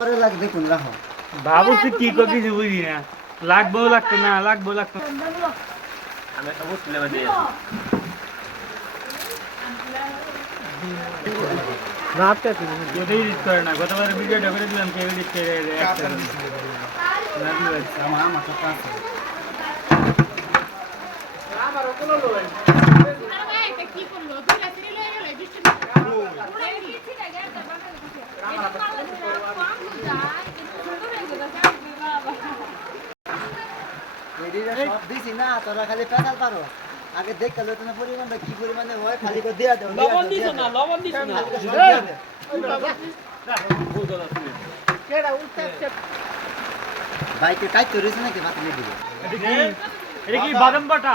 পরে লাগে দেখুন রাখো ভাবছি কি করে কিছু বুঝি না লাগবো লাগতো না লাগবো লাগতো না। আমি একটা বুঝতে লেবে দিয়ে কেউ এডিট করে না গতবার ভিডিওটা করে দিলাম কেউ এডিট করে একটা করে দিচ্ছে। লাগল আচ্ছা। আমার আমার তো আছে কি করল দুই রাত্রি লয়ে গেল বৃষ্টি এদিকে সব দিছি না তোরা খালি পেশাল পারো। আগে দেখ কালো তোমার পরিমাণটা কি পরিমাণে হয় খালি করে দিয়া দাও লবণ দিছো না লবণ দিছো না। বাইকে কাজ করেছে নাকি দিয়ে দিবে এটা কি? এটা কি বাদাম। বাটা?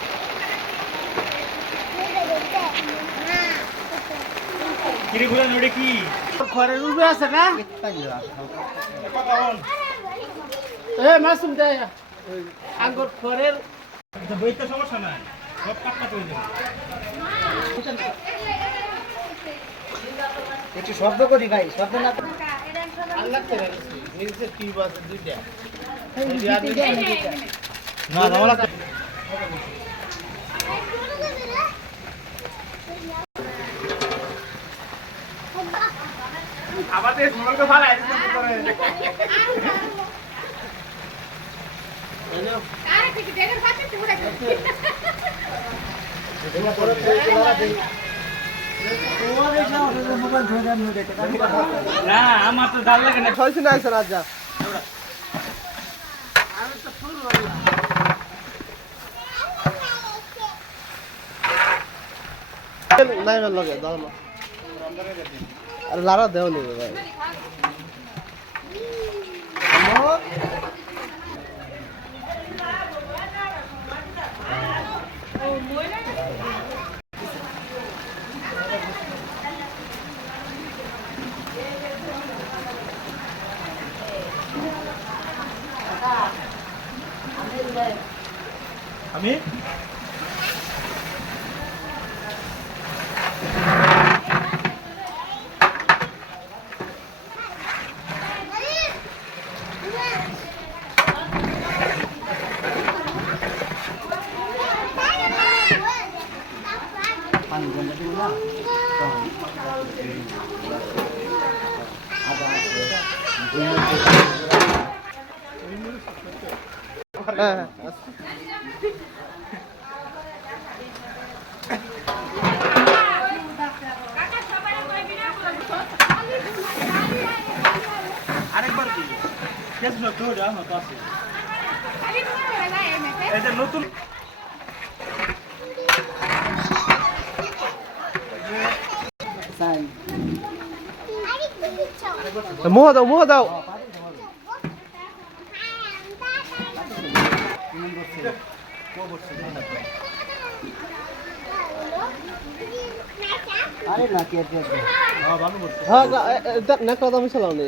গুলা নড়ে কি? ঘরের উপরে আছে না? এ মাসুম দে। আঙ্গুর ঘরের বইতে সমস্যা নাই। সব কাটটা করে দেবো। একটু শব্দ করি ভাই শব্দ না আল্লাহ করে নিচে টিউব আছে দুইটা। না আমাদের সময় ভালো আছে করে না আমার তো লাগে না ছয়শো না নাই লাগে দাও না আরে লারা দেও নি ভাই। আমি? আরেকবার কি? কেস না যা না এটা নতুন মুহ দাও মুহ দাও হ্যাঁ হ্যাঁ দামি চালাও নি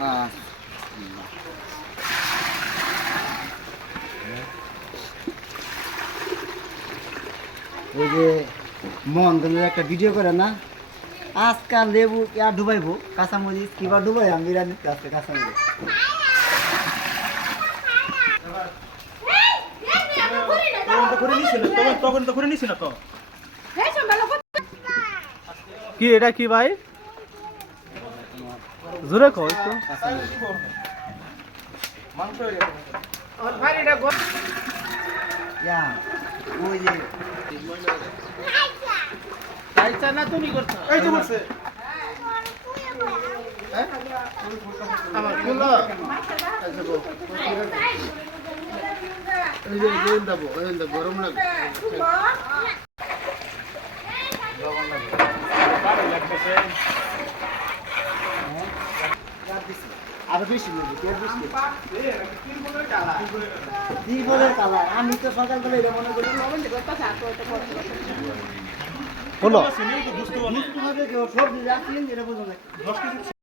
ওই যে মন গেলে একটা ভিডিও করে না? আজকাল লেবু আর ডুবাইবো? কাঁচামরিচ কিবা ডুবাই? আমি বিরিয়ানি আজকে কাঁচামরিচ। তখন তো করে নিছি না তো কি এটা কি ভাই? জোরে কও একটু ইয়া, গরম লাগে আরও বেশি নেব তেল বেশি? তিরপলের কালার আমি তো সকালবেলা এটা মনে করি হলো সবজি রাখছেন এটা বোঝা যায়।